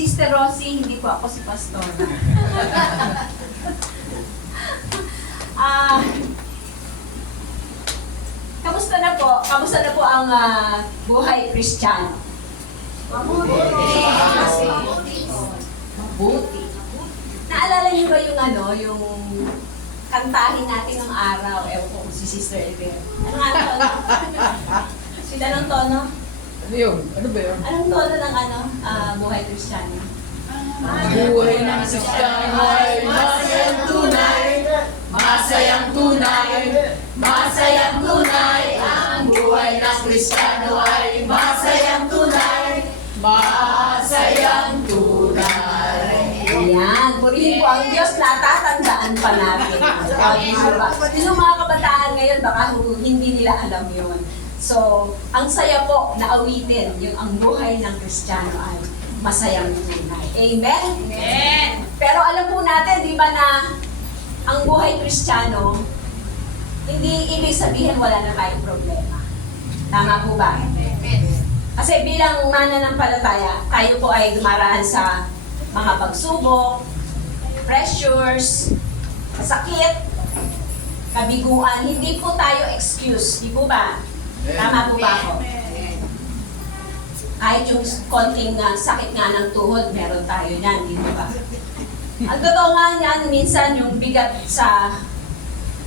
Sister Rosie, hindi po ako si Pastor. Kamusta na po? Kamusta na po ang buhay Kristiyano? Mabuti. Mabuti. Naalala niyo ba yung kantahin natin ng araw? Ewan ko si Sister Ever. Ano nga tono? Sila ng tono? Ano yun? Ano ba yun? Anong tono ng buhay Kristiyano? Buhay ng Kristiyano ay masayang tunay, masayang tunay, masayang tunay. Ang buhay ng Kristiyano ay masayang tunay, masayang tunay. Ayan, purihin po ang Diyos, natatandaan pa natin. Yung mga kabataan ngayon, baka hindi nila alam yun. So, ang saya po na awitin, yung ang buhay ng Kristiyano ay masayang tunay. Amen? Amen. Pero alam po natin, di ba na ang buhay Kristiyano, hindi ibig sabihin wala na tayong problema. Tama po ba? Kasi bilang mananampalataya, tayo po ay dumaraan sa mga pagsubok, pressures, sakit, kabiguan. Hindi po tayo excuse, di po ba? Tama po ba ako? Kahit yung konting sakit nga ng tuhod, meron tayo niyan, di ba? Ang totoo nga niyan, minsan yung bigat sa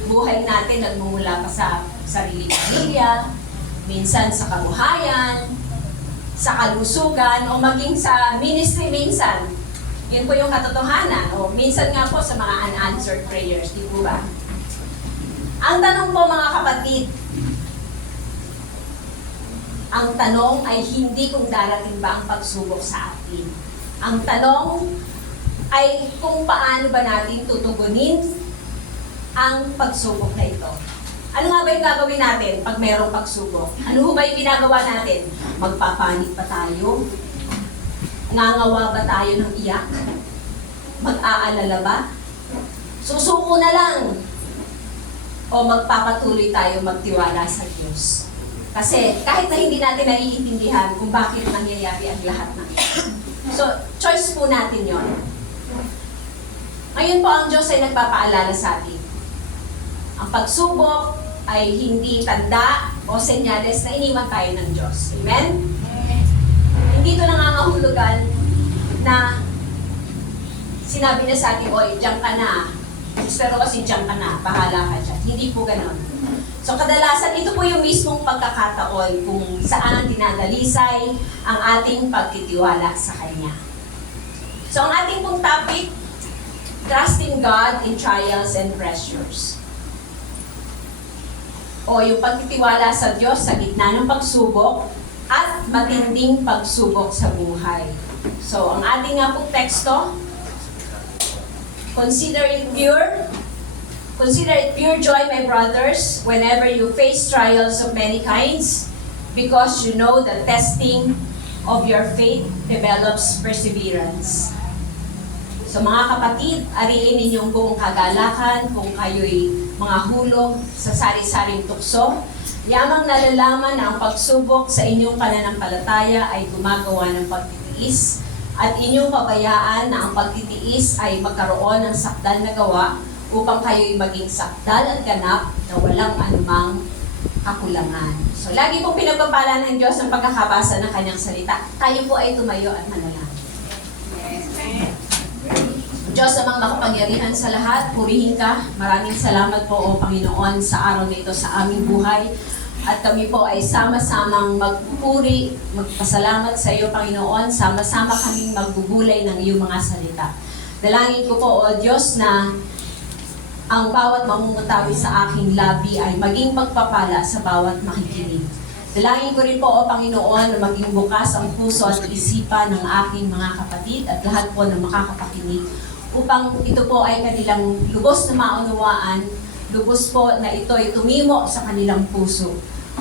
buhay natin nagmumula pa sa sariling pamilya, minsan sa kabuhayan, sa kalusugan, o maging sa ministry minsan. Yun po yung katotohanan. O minsan nga po sa mga unanswered prayers, di po ba? Ang tanong po mga kapatid, ang tanong ay hindi kung darating ba ang pagsubok sa atin. Ang tanong ay kung paano ba natin tutugunin ang pagsubok na ito. Ano nga ba yung gagawin natin pag mayroong pagsubok? Ano ba yung ginagawa natin? Magpapanik pa tayo? Ngangawa ba tayo ng iyak? Mag-aalala ba? Susuko na lang? O magpapatuloy tayo magtiwala sa Diyos? Kasi kahit na hindi natin naiintindihan kung bakit nangyayari ang lahat ng ito. So, choice po natin yon. Ngayon po ang Diyos ay nagpapaalala sa atin. Ang pagsubok ay hindi tanda o senyales na iniwan tayo ng Diyos. Amen? Hindi ito nangangahulugan na sinabi na sa atin, oy, diyan ka na. Pero kasi diyan ka na, bahala ka dyan. Hindi po ganon. So kadalasan, ito po yung mismong pagkakataon kung saan dinadalisay ang ating pagtitiwala sa Kanya. So ang ating pong topic, trusting God in trials and pressures. O yung pagtitiwala sa Diyos sa gitna ng pagsubok at matinding pagsubok sa buhay. So ang ating nga pong teksto, Consider it pure joy, my brothers, whenever you face trials of many kinds, because you know the testing of your faith develops perseverance. So mga kapatid, ariin ninyong buong kagalakan kung kayo'y mga hulog sa sari-saring tukso. Yamang nalalaman na ang pagsubok sa inyong pananampalataya ay gumagawa ng pagtitiis, at inyong pabayaan na ang pagtitiis ay magkaroon ng sakdal na gawa upang kayo'y maging sakdal at ganap na walang anumang kakulangan. So, lagi pong pinagpapala ng Diyos ang pagkakabasa ng Kanyang salita. Tayo po ay tumayo at manalangin. Diyos amang makapangyarihan sa lahat, purihin ka. Maraming salamat po, O Panginoon, sa araw na ito sa aming buhay. At kami po ay sama-samang magpupuri, magpasalamat sa iyo, Panginoon. Sama-sama kaming magbubulay ng iyong mga salita. Dalangin ko po, O Diyos, na ang bawat mamumutawi sa aking labi ay maging pagpapala sa bawat makikinig. Dalangin ko rin po, O Panginoon, na maging bukas ang puso at isipan ng aking mga kapatid at lahat po ng makakapakinig upang ito po ay kanilang lubos na maunawaan, lubos po na ito ay tumimo sa kanilang puso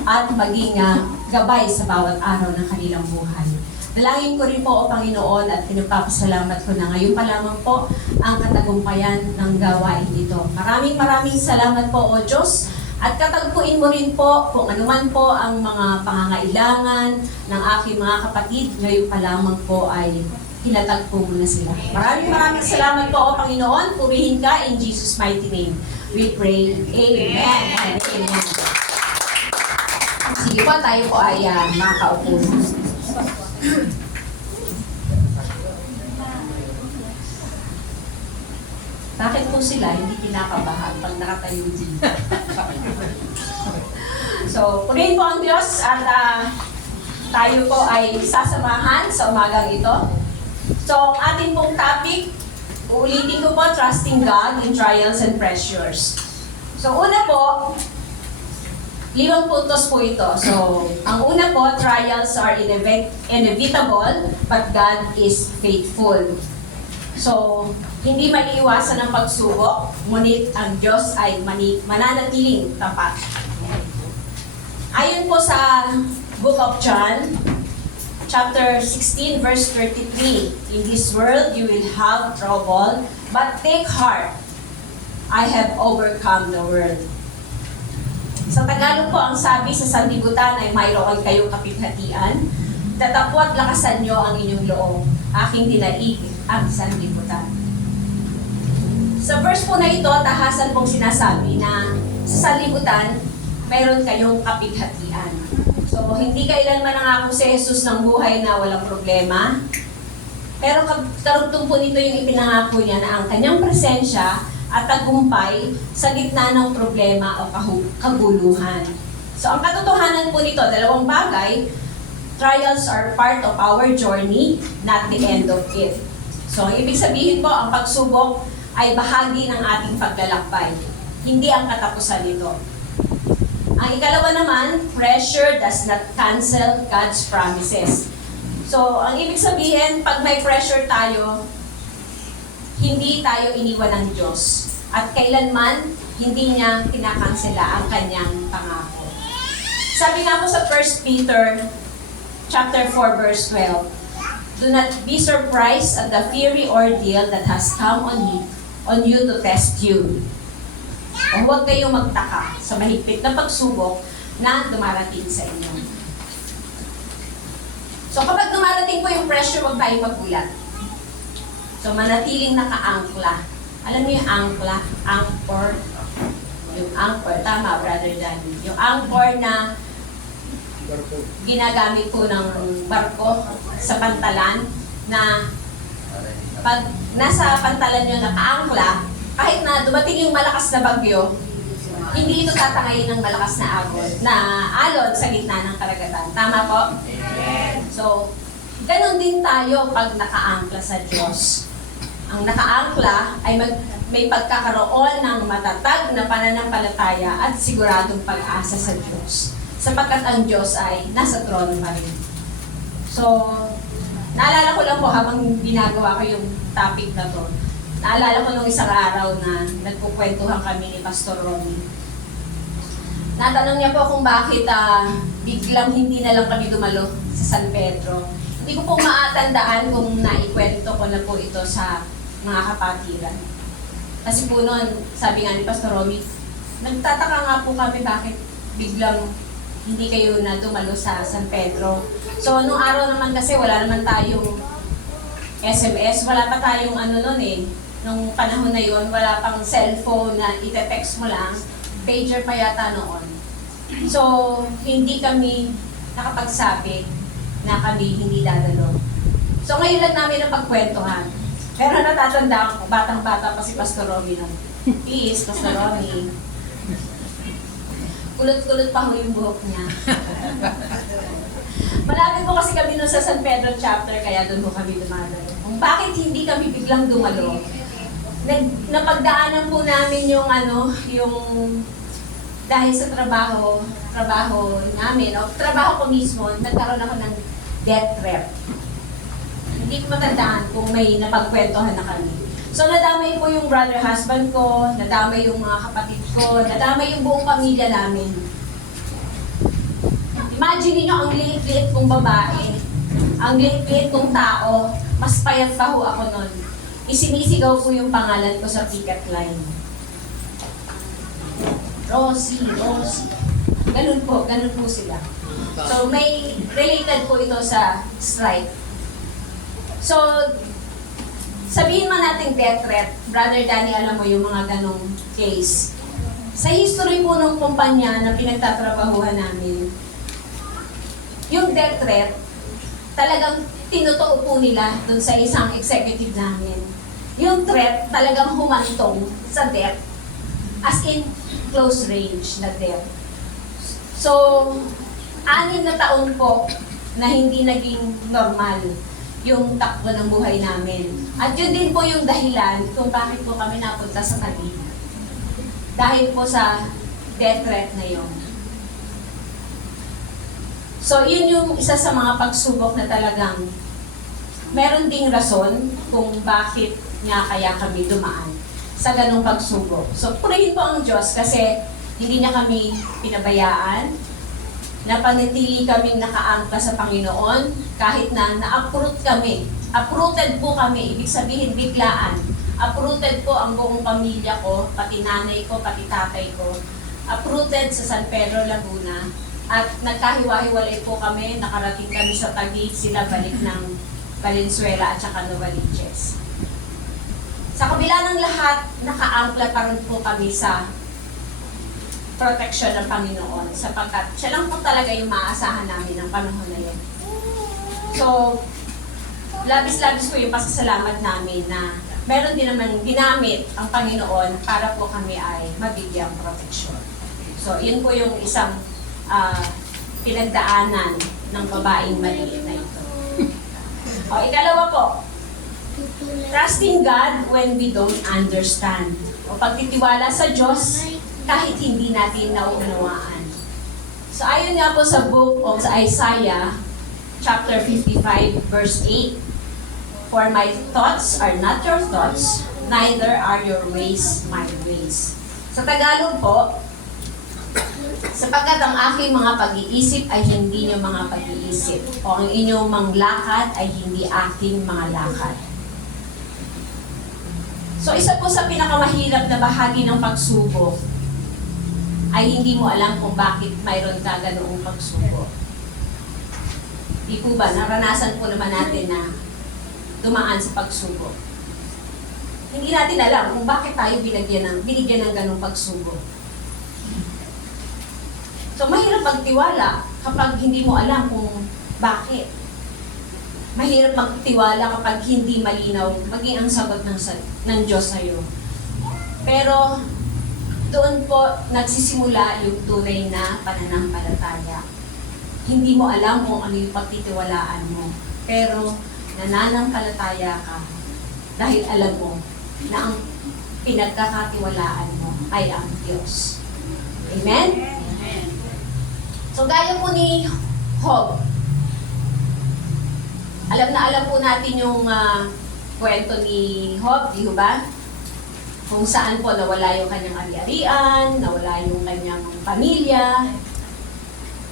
at maging gabay sa bawat araw ng kanilang buhay. Dalangin ko rin po, O Panginoon, at pinagpapasalamat ko na ngayon pa lamang po ang katagumpayan ng gawain ito. Maraming salamat po, O Diyos, at katagpuin mo rin po kung anuman po ang mga pangangailangan ng aking mga kapatid. Ngayon pa lamang po ay tinatagpo mo na sila. Maraming salamat po, O Panginoon. Purihin ka in Jesus' mighty name. We pray. Amen. And amen. Sige po, tayo po ay makaupo. Bakit po sila hindi kinakabahan pag nakatayo din? So, purihin po ang Diyos at tayo po ay sasamahan sa umagang ito. So, ang ating pong topic, uulitin ko po, trusting God in trials and pressures. So, una po, 5 puntos po ito. So, ang una po, trials are inevitable, but God is faithful. So, hindi maiiwasan ang pagsubok, ngunit ang Diyos ay mananatiling tapat. Ayon po sa Book of John, chapter 16, verse 33, in this world you will have trouble, but take heart, I have overcome the world. Sa Tagalog po, ang sabi sa sanlibutan ay mayroon kayong kapighatian, tatapo at lakasan nyo ang inyong loob, aking dinaig ang sanlibutan. Sa verse po na ito, tahasan pong sinasabi na sa sanlibutan, mayroon kayong kapighatian. So, hindi kailanman nangako si Jesus ng buhay na walang problema. Pero karugtong po nito yung ipinangako niya na ang kanyang presensya at tagumpay sa gitna ng problema o kaguluhan. So, ang katotohanan po nito, 2 bagay, trials are part of our journey, not the end of it. So, ang ibig sabihin po, ang pagsubok ay bahagi ng ating paglalakbay. Hindi ang katapusan nito. Ang ikalawa naman, pressure does not cancel God's promises. So, ang ibig sabihin, pag may pressure tayo, hindi tayo iniwan ng Diyos. At kailanman, hindi niya kinakansela ang kanyang pangako. Sabi nga po sa 1 Peter chapter 4, verse 12, do not be surprised at the fiery ordeal that has come on you to test you. O huwag kayong magtaka sa mahigpit na pagsubok na dumarating sa inyo. So kapag dumarating po yung pressure, huwag tayong magulat. So manatiling naka-angkla. Alam niyo yung angkla? Anchor. Yung anchor. Tama, Brother Danny. Yung anchor na ginagamit po ng barko sa pantalan na pag nasa pantalan nyo naka-angkla, kahit na dumating yung malakas na bagyo, hindi ito tatangayin ng malakas na alon sa gitna ng karagatan. Tama po? So, ganun din tayo pag naka-angkla sa Diyos. Ang naka-angkla ay may pagkakaroon ng matatag na pananampalataya at siguradong pag-asa sa Diyos. Sapagkat ang Diyos ay nasa trono pa rin. So, naalala ko lang po habang ginagawa ko yung topic na to. Naalala ko nung isang araw na nagkukwentuhan kami ni Pastor Ronnie. Natanong niya po kung bakit biglang hindi na lang kami dumalo sa San Pedro. Hindi ko po maatandaan kung naikwento ko na po ito sa mga kapatiran. Kasi po noon, sabi nga ni Pastor Ronnie, nagtataka nga po kami bakit biglang hindi kayo na dumalo sa San Pedro. So, nung araw naman kasi wala naman tayong SMS, wala pa tayong noon eh. Nung panahon na yun, wala pang cellphone na ite-text mo lang, pager pa yata noon. So, hindi kami nakapagsabi na kami hindi dadalo. So, ngayon lang namin ang pagkwentuhan. Pero natatandaan ko, batang-bata pa si Pastor Romy nun. Please, Pastor Romy. Kulot-kulot pa ho yung buhok niya. Malapit po kasi kami nun sa San Pedro chapter, kaya doon po kami dumadalo. Kung bakit hindi kami biglang dumalo, napagdaanan po namin yung dahil sa trabaho namin, o trabaho ko mismo, nagkaroon ako ng death threat. Hindi ko matandaan kung may napagkwentuhan na kami. So nadamay po yung brother husband ko, nadamay yung mga kapatid ko, nadamay yung buong pamilya namin. Imagine niyo ang liit-liit kong babae, ang liit-liit kong tao, mas payat pa ho ako nun. Isinisigaw ko yung pangalan ko sa picket line. Rosie. Ganun po sila. So may related po ito sa strike. So, sabihin man natin death threat, Brother Danny, alam mo yung mga ganong case. Sa history po ng kumpanya na pinagtatrabahuhan namin, yung death threat, talagang tinutuo po nila dun sa isang executive namin. Yung threat talagang humantong sa death, as in close range na death. So, 6 na taon po na hindi naging normal yung takbo ng buhay namin. At yun din po yung dahilan kung bakit po kami napunta sa Taguig. Dahil po sa death threat na yun. So, yun yung isa sa mga pagsubok na talagang meron ding rason kung bakit nga kaya kami dumaan sa ganong pagsubok. So, purihin po ang Diyos kasi hindi niya kami pinabayaan. Napanatili kaming nakaangka sa Panginoon kahit na na-uproot kami. Uprooted po kami, ibig sabihin biglaan. Uprooted po ang buong pamilya ko, pati nanay ko, pati tatay ko. Uprooted sa San Pedro, Laguna. At nagkahiwa-hiwalay po kami, nakarating kami sa Taguig, sila balik ng Valenzuela at saka Novaliches. Sa kabila ng lahat, nakaangkla pa rin po kami sa protection ng Panginoon sapagkat siya lang po talaga yung maaasahan namin ng panahon na yun. So, labis-labis po yung pasasalamat namin na meron din naman ginamit ang Panginoon para po kami ay mabigyang protection. So, yun po yung isang pinagdaanan ng babaeng maliit na ito. O, ikalawa po, trusting God when we don't understand. O pagtitiwala sa Diyos kahit hindi natin nauunawaan. So ayon nga po sa book of Isaiah, chapter 55, verse 8, "For my thoughts are not your thoughts, neither are your ways my ways." Sa Tagalog po, sapagkat ang aking mga pag-iisip ay hindi niyo mga pag-iisip, o ang inyong mga lakad ay hindi aking mga lakad. So isa po sa pinakamahirap na bahagi ng pagsubok ay hindi mo alam kung bakit mayroon ka ganoong pagsubok. Di po ba, naranasan po naman natin na dumaan sa pagsubok. Hindi natin alam kung bakit tayo binigyan ng ganoong pagsubok. So mahirap magtiwala kapag hindi mo alam kung bakit. Mahirap magtiwala kapag hindi malinaw maging ang sagot ng Diyos sa'yo. Pero doon po nagsisimula yung tunay na pananampalataya. Hindi mo alam kung ano yung pagtitiwalaan mo. Pero nananampalataya ka dahil alam mo na ang pinagkakatiwalaan mo ay ang Diyos. Amen? Amen. So gaya po ni Job, alam po natin yung kwento ni Job, di ba? Kung saan po nawala yung kanyang ari-arian, nawala yung kanyang pamilya,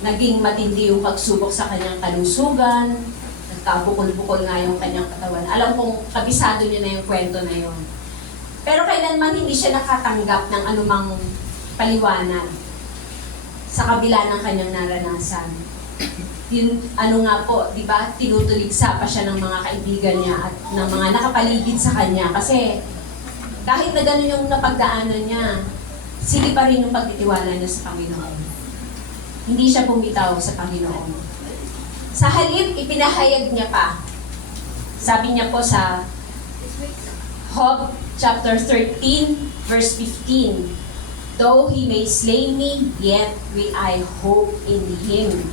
naging matindi yung pagsubok sa kanyang kalusugan, nagkabukol-bukol nga yung kanyang katawan. Alam kong kabisado niyo na yung kwento na yun. Pero kailanman hindi siya nakatanggap ng anumang paliwanag sa kabila ng kanyang naranasan. Yung nga po, di ba, tinutuligsa pa siya ng mga kaibigan niya at ng mga nakapaligid sa kanya kasi kahit na gano'n yung napagdaanan niya, sige pa rin yung pagtitiwala niya sa Panginoon. Hindi siya bumitaw sa Panginoon. Sa halip, ipinahayag niya pa. Sabi niya po sa Job chapter 13, verse 15, "Though he may slay me, yet will I hope in him.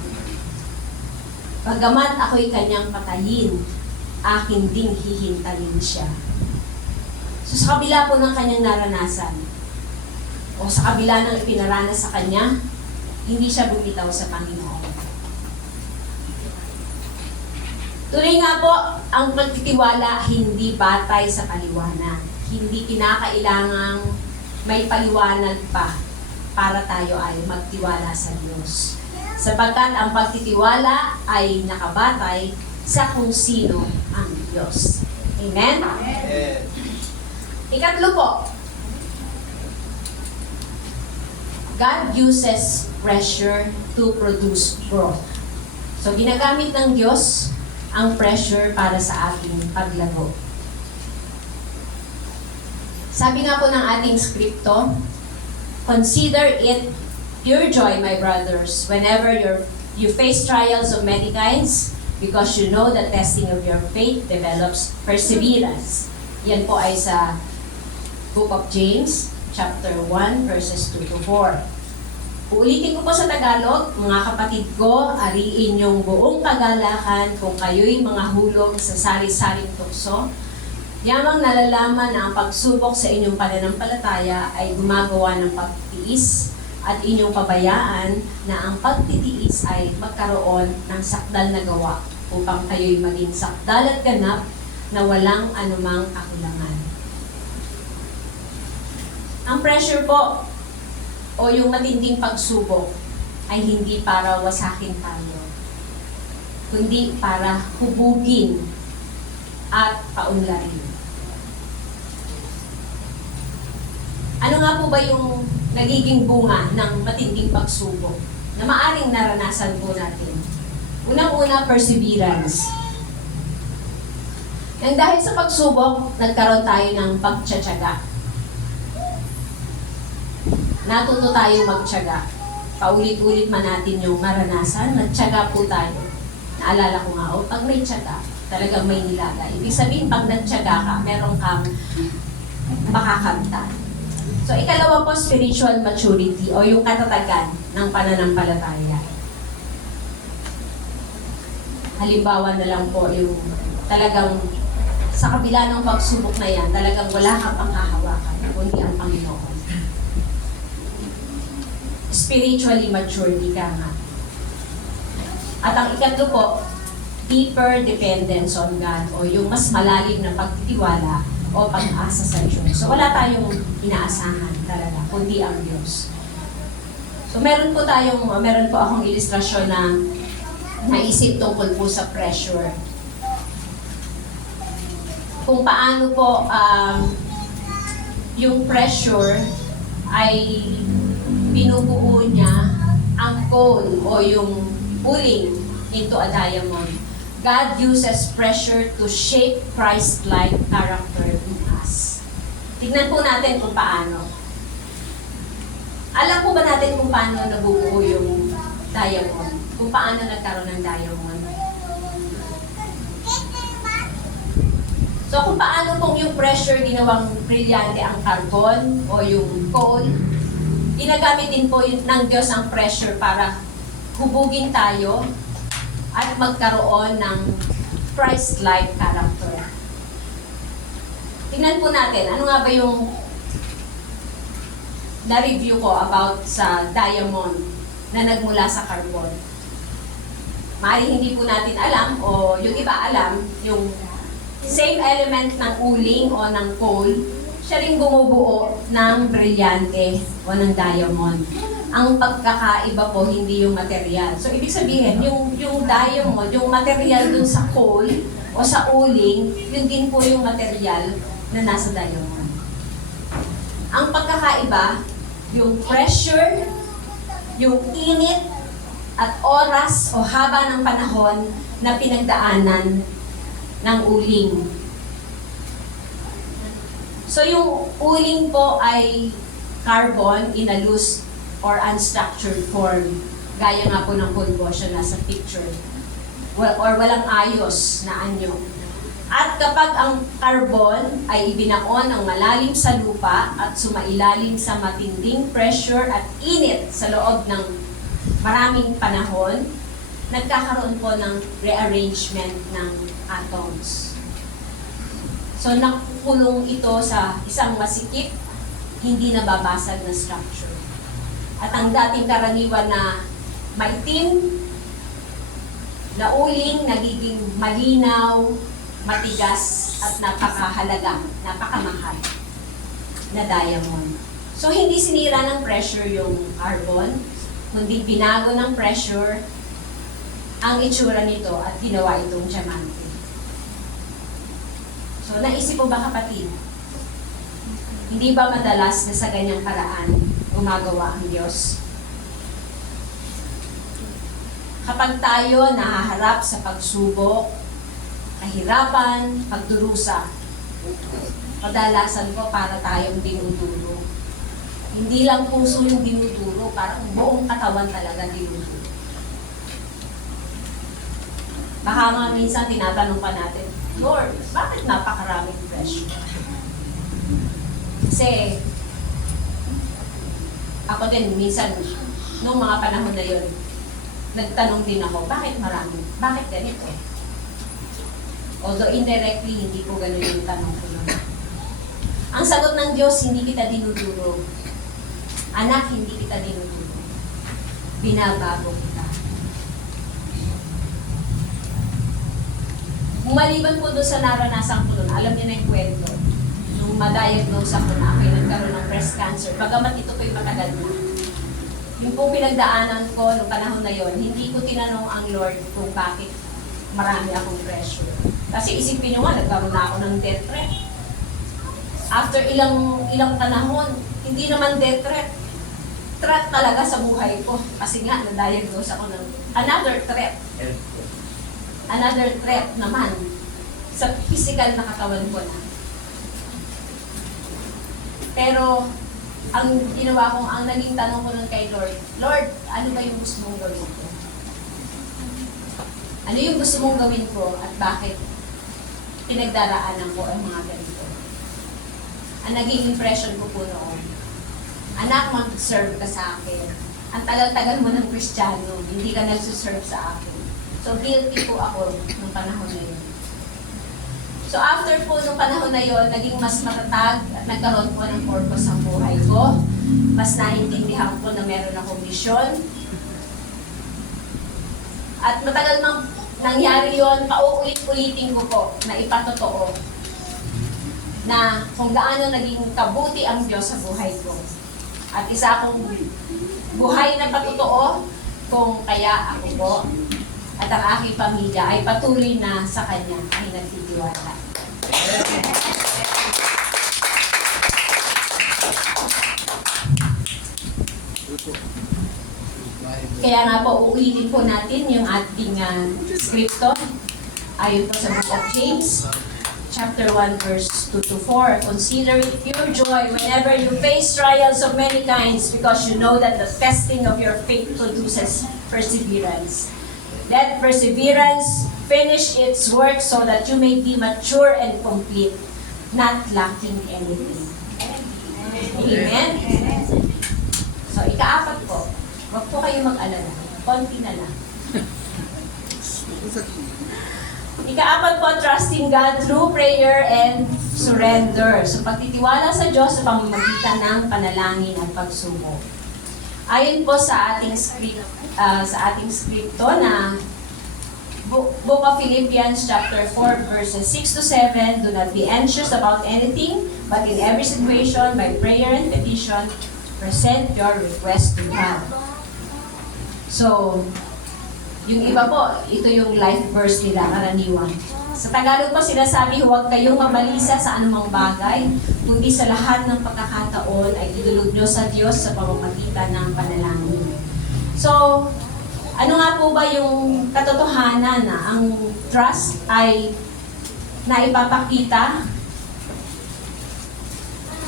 Bagamat ako'y kanyang patayin, akin ding hihintayin siya." So sa kabila po ng kanyang naranasan, o sa kabila ng ipinaranas sa kanya, hindi siya bumitaw sa Panginoon. Tuloy nga po, ang pagtitiwala hindi batay sa paliwanag. Hindi kinakailangang may paliwanag pa para tayo ay magtiwala sa Diyos. Sapagkat ang pagtitiwala ay nakabatay sa kung sino ang Diyos. Amen? Amen. Ikatlo po, God uses pressure to produce growth. So, ginagamit ng Diyos ang pressure para sa ating paglago. Sabi nga po ng ating skripto, consider it pure joy, my brothers, whenever you face trials of many kinds, because you know the testing of your faith develops perseverance. Yan po ay sa Book of James, chapter 1, verses 2 to 4. Uulitin ko po sa Tagalog, mga kapatid ko, ariin yung buong kagalakan kung kayo'y mga hulog sa sari-saring tukso. Yamang nalalaman na ang pagsubok sa inyong pananampalataya ay gumagawa ng pagtitiis at inyong pabayaan na ang pagtitiis ay magkaroon ng sakdal na gawa upang kayo'y maging sakdal at ganap na walang anumang kakulangan. Ang pressure po o yung matinding pagsubok ay hindi para wasakin tayo, kundi para hubugin at paunlarin. Ano nga po ba yung nagiging bunga ng matinding pagsubok na maaring naranasan po natin? Unang-una, perseverance. Nang dahil sa pagsubok, nagkaroon tayo ng pagtsatsaga. Natuto tayo magtyaga. Paulit-ulit man natin yung maranasan, nagtyaga po tayo. Naalala ko nga, pag may tyaga, talagang may nilaga. Ibig sabihin, pag nagtyaga ka, meron kang makakamtan. So, ikalawa po, spiritual maturity o yung katatagan ng pananampalataya. Halimbawa na lang po yung talagang sa kabila ng pagsubok na yan, talagang wala kang panghahawakan, kundi ang Panginoon. Spiritually matured ka nga. At ang ikatlo po, deeper dependence on God o yung mas malalim na pagtitiwala o pag-asa sa Diyos. So wala tayong inaasahan talaga, kundi ang Diyos. So meron po akong ilustrasyon na naisip tungkol po sa pressure. Kung paano po yung pressure ay binubuo niya ang coal o yung uling into a diamond. God uses pressure to shape Christ-like character in us. Tignan po natin kung paano. Alam po ba natin kung paano nabubuo yung diamond? Kung paano nagkaroon ng diamond? So kung paano pong yung pressure ginawang brilyante ang carbon o yung coal, ginagamit din po ng Diyos ang pressure para hubugin tayo at magkaroon ng Christ-like character. Tingnan po natin, ano nga ba yung na-review ko about sa diamond na nagmula sa carbon. Maaaring hindi po natin alam o yung iba alam, yung same element ng uling o ng coal, siya rin bumubuo ng brilyante o ng diamond. Ang pagkakaiba po, hindi yung material. So, ibig sabihin, yung diamond, yung material dun sa coal o sa uling, yun din po yung material na nasa diamond. Ang pagkakaiba, yung pressure, yung init, at oras o haba ng panahon na pinagdaanan ng uling. So, yung uling po ay carbon in a loose or unstructured form. Gaya nga po ng pulbo siya nasa picture. Or walang ayos na anyo. At kapag ang carbon ay ibinaon ng malalim sa lupa at sumailalim sa matinding pressure at init sa loob ng maraming panahon, nagkakaroon po ng rearrangement ng atoms. So nakukulong ito sa isang masikip, hindi nababasag na structure. At ang dating karaniwan na maitim na uling nagiging malinaw, matigas at napakahalaga, napakamahal na diamond. So hindi sinira ng pressure yung carbon, kundi binago ng pressure ang itsura nito at ginawa itong diamante. So naisip po ba kapatid? Hindi ba madalas na sa ganyang paraan gumagawa ang Diyos? Kapag tayo nahaharap sa pagsubok, kahirapan, pagdurusa. Kadalasan po para tayong dinuduro. Hindi lang puso yung dinuduro, parang buong katawan talaga dinuduro. Baka nga minsan tinatanong pa natin, Lord, bakit napakaraming pressure? Kasi, ako din, minsan, nung mga panahon na yun, nagtanong din ako, bakit marami? Bakit ganito? Although indirectly, hindi ko ganun yung tanong ko nun. Ang sagot ng Diyos, hindi kita dinuduro. Anak, hindi kita dinuduro. Binabago kita. Maliban po doon sa naranasan ko doon, alam niyo na yung kwento. Nung ma-diagnose ako na ako'y nagkaroon ng breast cancer, bagamat ito po'y matagal na. Yung pong pinagdaanan ko noong panahon na yon, hindi ko tinanong ang Lord kung bakit marami akong pressure. Kasi isipin nyo nga, nagkaroon na ako ng death threat. After ilang panahon, hindi naman death threat. Threat talaga sa buhay ko. Kasi nga, na-diagnose ako ng another threat. Another threat naman sa physical na katawan ko na. Pero, ang ginawa ko, ang naging tanong ko nun kay Lord, Lord, ano ba yung gusto mong gawin ko? Ano yung gusto mong gawin ko at bakit pinagdaraanan ko ang mga ganito? Ang naging impression ko po noon, anak, mag-serve ka sa akin. Ang tagal-tagal mo ng Kristiyano, hindi ka nagsuserve sa akin. So, guilty po ako nung panahon na yun. So, after po nung panahon na yun, naging mas matatag at nagkaroon po ng purpose ang buhay ko. Mas naintindihan ko na meron akong mission. At matagal mang nangyari yun, pauulit-ulitin ko po na ipatotoo na kung gaano naging kabuti ang Diyos sa buhay ko. At isa akong buhay na patotoo kung kaya ako po at ang aking pamilya ay patuloy na sa Kanya ay nagtitiwala. Kaya nga po, uulitin po natin yung ating scripto. Ayon po sa Book of James, chapter 1, verse 2 to 4. Consider it pure joy whenever you face trials of many kinds, because you know that the testing of your faith produces perseverance. Let perseverance finish its work so that you may be mature and complete, not lacking anything. Amen? So, ikaapat po, huwag po kayo mag-alala. Konti na lang. Ikaapat po, trusting God through prayer and surrender. So, pagtitiwala sa Diyos sa pamamagitan ng panalangin at pagsubok. Ayon po sa ating scripto na Book of Philippians chapter 4 verses 6 to 7, do not be anxious about anything, but in every situation, by prayer and petition, present your request to God. So, yung iba po, ito yung life verse nila, karaniwan. Sa Tagalog po sinasabi, huwag kayong mabalisa sa anumang bagay, kundi sa lahat ng pagkakataon ay idulog nyo sa Diyos sa pamamagitan ng panalangin. So, ano nga po ba yung katotohanan na ang trust ay naipapakita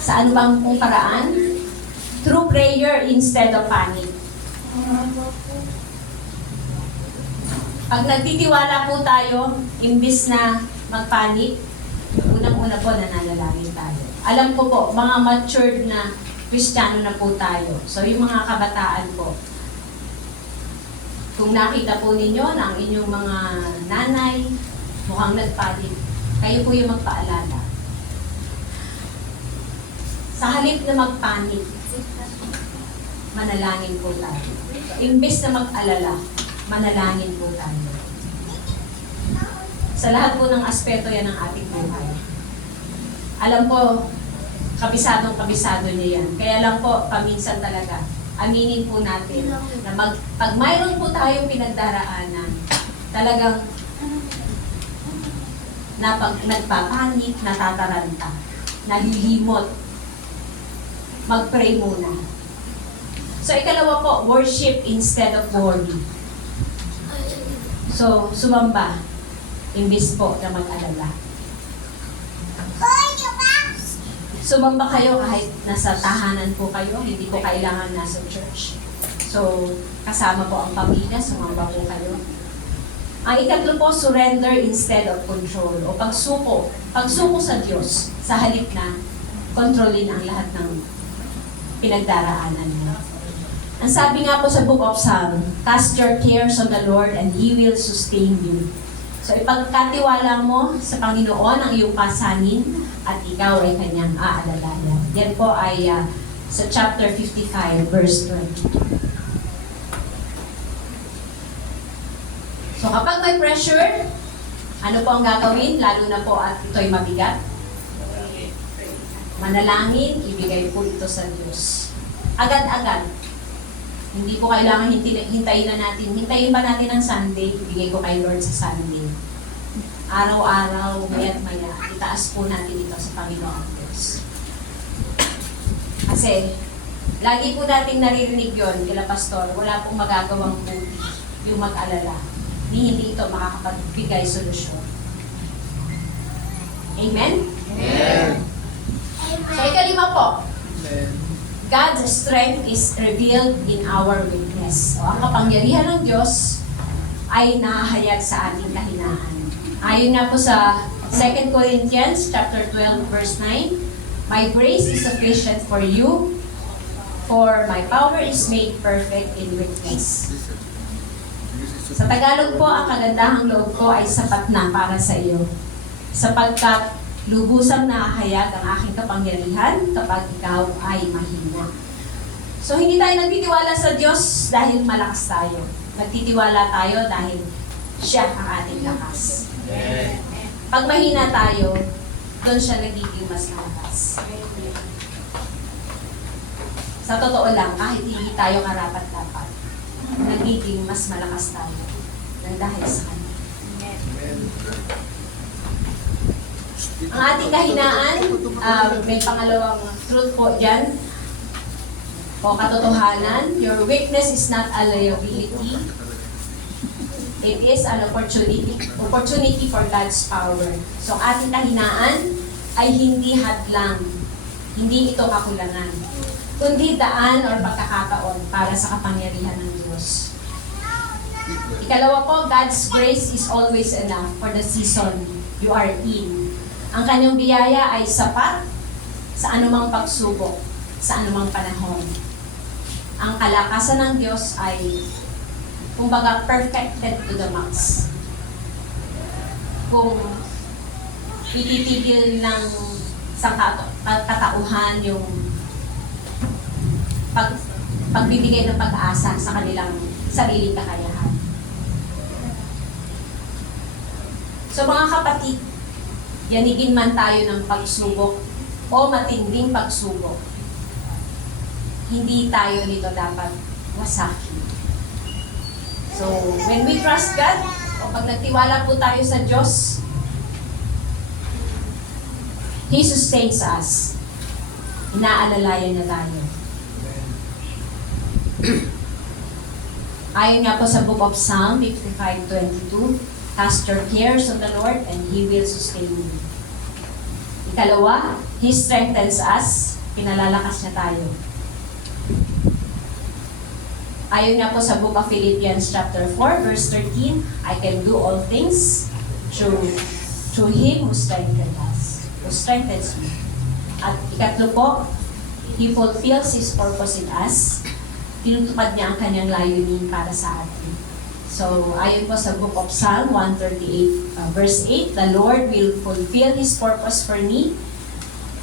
sa anumang paraan? Through prayer instead of panic. Pag nagtitiwala po tayo, imbis na magpanik, unang-una po nananalangin tayo. Alam ko po, mga matured na Kristiyano na po tayo. So yung mga kabataan po, kung nakita po ninyo na ang inyong mga nanay mukhang nagpanik, kayo po yung magpaalala. Sa halip na magpanik, manalangin po tayo. Imbis na mag-alala, manalangin po tayo. Sa lahat po ng aspeto yan ng ating buhay. Alam po, kabisado niyo yan. Kaya lang po, paminsan talaga, aminin po natin na pag mayroon po tayong pinagdaraanan, talagang nagpapanik, natataranta, nalilimot, mag-pray muna. So, ikalawa po, worship instead of worry. So, sumamba. imbis po na mag-alala. Sumamba kayo kahit nasa tahanan po kayo, hindi po kailangan nasa church. So, kasama po ang pamilya, sumamba po kayo. Ang ikatlo po, surrender instead of control o pagsuko. Pagsuko sa Diyos sa halip na kontrolin ang lahat ng pinagdaraanan mo. Ang sabi nga po sa Book of Psalm, cast your cares on the Lord and He will sustain you. So ipagkatiwala mo sa Panginoon ang iyong pasanin at ikaw ay kanyang aalalayan. Yan po ay sa chapter 55, verse 20. So kapag may pressure, ano po ang gagawin? Lalo na po at ito'y mabigat. Manalangin, ibigay po ito sa Diyos. Agad-agad. Hindi po kailangan hintayin na natin. Hintayin ba natin ang Sunday? Ibigay ko kay Lord sa Sunday. Araw-araw, maya't maya, itaas po natin ito sa Panginoon Diyos. Kasi, lagi po natin naririnig yun, kila Pastor, wala pong magagawang buti yung mag-alala. Hindi ito makakapagbigay solusyon. Amen? Amen. So, ikalima po. God's strength is revealed in our weakness. So, ang kapangyarihan ng Diyos ay nahahayag sa ating kahinaan. Ayon nga po sa 2 Corinthians chapter 12, verse 9, my grace is sufficient for you, for my power is made perfect in weakness. Sa Tagalog po, ang kagandahang loob ko ay sapat na para sa iyo, sapagkat lubusang nahahayag ang aking kapangyarihan kapag ikaw ay mahina. So, hindi tayo nagtitiwala sa Diyos dahil malakas tayo. Nagtitiwala tayo dahil siya ang ating lakas. Pag mahina tayo, doon siya nagiging mas malakas. Sa totoo lang, kahit hindi tayo karapat-dapat, nagiging mas malakas tayo ng dahil sa Kanya. Ang ating kahinaan, may pangalawang truth po dyan, o katotohanan, your weakness is not a liability. It is an opportunity for God's power. So, ang ating kahinaan ay hindi hadlang, hindi ito kakulangan, kundi daan or pagkakataon para sa kapangyarihan ng Diyos. Ikalawa po, God's grace is always enough for the season you are in. Ang kanyang biyaya ay sapat sa anumang pagsubok, sa anumang panahon. Ang kalakasan ng Diyos ay, kumbaga, perfected to the max. Kung ititigil ng sa katauhan yung pagbibigay ng pag-asa sa kanilang sariling kakayahan. So mga kapatid, yanigin man tayo ng pagsubok o matinding pagsubok, hindi tayo nito dapat wasakin. So, when we trust God, o pag nagtiwala po tayo sa Diyos, He sustains us. Inaalalayan niya tayo. Ayon nga po sa Book of Psalm 55:22, cast your cares on the Lord and He will sustain you. Ikalawa, He strengthens us. Pinalalakas niya tayo. Ayon nga po sa Book of Philippians chapter 4, verse 13, I can do all things through Him who strengthens me. At ikatlo po, He fulfills His purpose in us. Tinutupad niya ang kanyang layunin para sa atin. So, ayon po sa Book of Psalm 138, verse 8, the Lord will fulfill His purpose for me.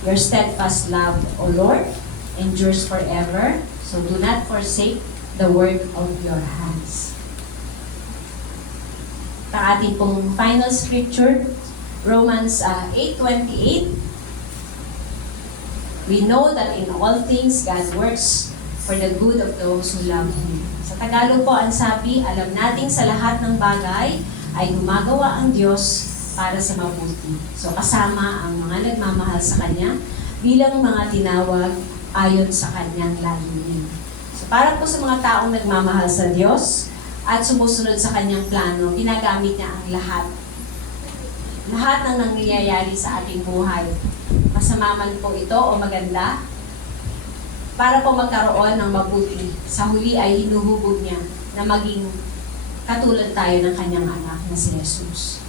Your steadfast love, O Lord, endures forever. So, do not forsake the work of your hands. Ang ating pong final scripture, Romans 8:28. We know that in all things God works for the good of those who love Him. Sa Tagalog po, ang sabi, alam nating sa lahat ng bagay ay gumagawa ang Diyos para sa mabuti. So kasama ang mga nagmamahal sa Kanya bilang mga tinawag ayon sa Kanyang layunin. Para po sa mga taong nagmamahal sa Diyos at sumusunod sa Kanyang plano, ginagamit niya ang lahat lahat ng nangyayari sa ating buhay, masama man po ito o maganda, para po magkaroon ng mabuti, sa huli ay hinuhubog niya na maging katulad tayo ng kanyang anak na si Jesus.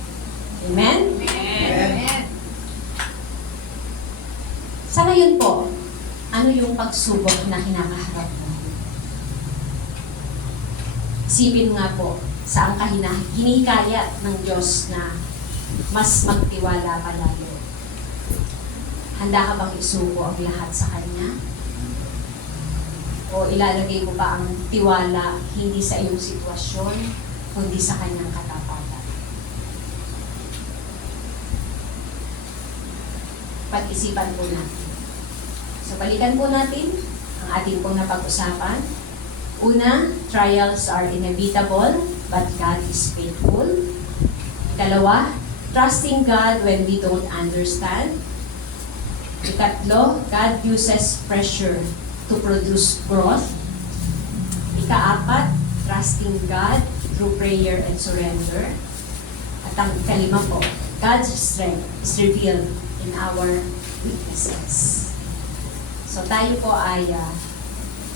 Amen? Amen. Sa ngayon po, ano yung pagsubok na kinakaharap mo? Isipin nga po, saan ka hinihikayat ng Diyos na mas magtiwala pa lalo? Handa ka bang isuko ang lahat sa Kanya? O ilalagay mo ba ang tiwala hindi sa iyong sitwasyon, kundi sa Kanyang katapatan? Pag-isipan po natin. So, balikan po natin ang ating pong napag-usapan. Una, trials are inevitable, but God is faithful. Ikalawa, trusting God when we don't understand. Ikatlo, God uses pressure to produce growth. Ikaapat, trusting God through prayer and surrender. At ang ikalima po, God's strength is revealed in our weaknesses. So tayo po ay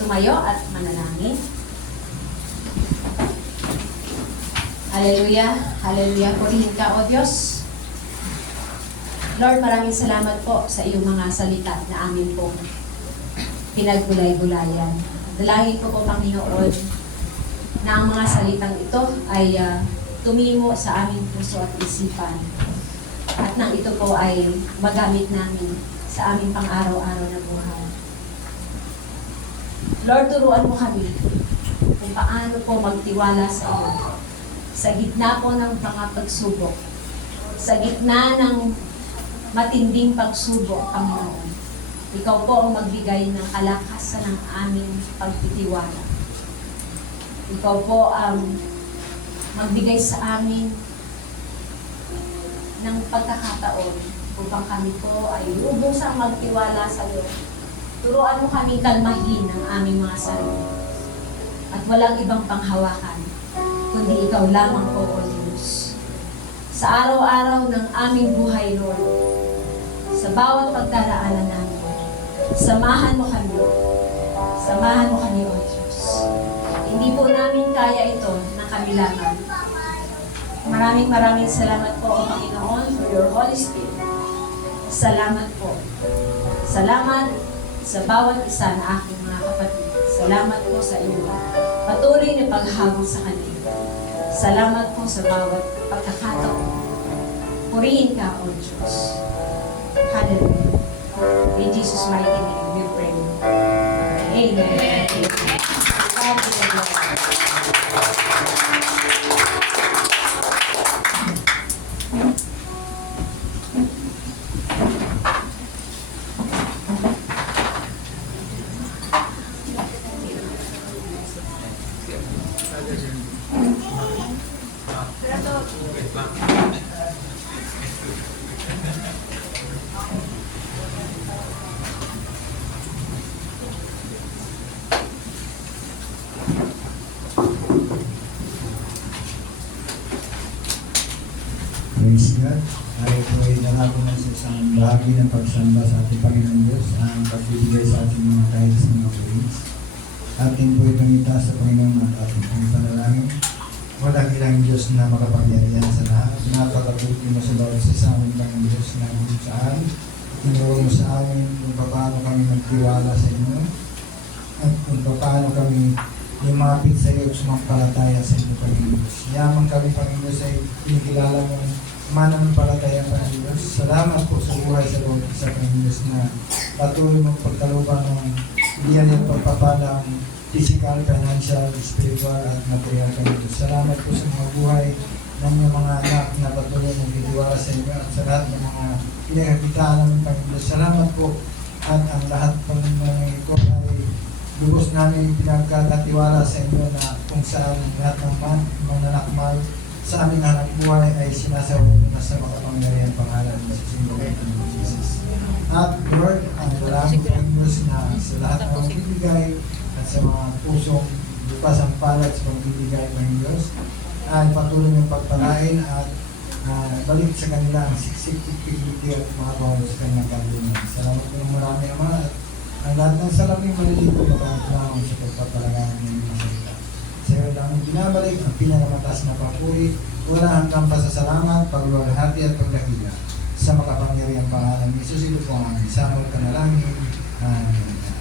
tumayo at manalangin. Hallelujah, hallelujah. Purihin ka, O Diyos. Lord, maraming salamat po sa iyong mga salita na amin po pinagbulay-bulayan. Dalangin ko po, Panginoon, na ang mga salitang ito ay tumimo sa aming puso at isipan. At nang ito po ay magamit namin sa aming pang-araw-araw na buhay. Lord, turuan mo kami kung paano po magtiwala sa iyo. Sa gitna po ng mga pagsubok, sa gitna ng matinding pagsubok, Panginoon, ikaw po ang magbigay ng kalakasan ng aming pagtitiwala. Ikaw po ang magbigay sa amin ng pagkakataon upang kami po ay lubusang magtiwala sa iyo. Turuan mo kami kalmahin ang aming mga sarili at walang ibang panghawakan, kundi ikaw lamang po, O Diyos. Sa araw-araw ng aming buhay, Lord, sa bawat pagdaraanan namin, samahan mo kami. Samahan mo kami, O Diyos. Hindi po namin kaya ito na kami lamang. Maraming salamat po, O Panginoon, for your Holy Spirit. Salamat po. Salamat sa bawat isa na aking mga kapatid. Salamat po sa iyo. Patuloy na paghagong sa kanila. Salamat po sa bawat pagkakataon. Purihin ka, O Diyos. Hallelujah. In Jesus' mighty name we pray. Amen. God be the glory. Praise God. Tayo po ay nalako na sa isang bahagi ng pagsamba sa ating Panginoon Diyos, ang pagbibigay sa ating mga tithes ng mga praise. Ating po itong itaas sa Panginoon at ating pong panalangin. Walang ilang Diyos na makapangyarihan sa lahat. Napakabuti mo sa bawat isa sa aming Panginoon Diyos na kung saan tinuro mo sa amin kung paano kami magtiwala sa inyo at kung paano kami lumapit sa iyo at sumampalataya sa inyo, Panginoon Diyos. Yaman kami, Panginoon Diyos, ay kinikilala mong mananampalataya, Panginoon Diyos. Salamat po sa buhay sa bawat isa, Panginoon Diyos, na patuloy mong pagkalooban ng iyan yung pagpapalang physical, financial, spiritual, at material, Panginoon Diyos. Salamat po sa mga buhay ng mga anak na patuloy mong titiwala sa inyo at sa lahat ng mga pinakakitaan namin, Panginoon Diyos. Salamat po at ang lahat po ng mga ito ay lubos namin pinagkakatiwala sa inyo na kung saan lahat ng mga nanakmal sa aming hanap buhay ay sinasawa mo na sa makapangyarihan pangalan ng Singapore ng Jesus. At Lord, ang maraming Panginoon na sa lahat ng magbibigay at sa mga pusong bukas ang palad sa pagbibigay ng Diyos ay patuloy ng pagpalain at balik sa kanilang siksik, pigiliti at mga bawal sa kanilang kalungan. Salamat po ng marami, Ama, at ang lahat ng salaming maliligo maraming lamang sa pagpapalanganan ng mga salita. Sa iyo lang binabalik ang pinakamatas na papuri, wala hanggang pasasalamat, pagluwalhati at pagdakila. Sa makapangyariang pangalan ni Jesus, ito po ang aming samot ka na langit. Amen.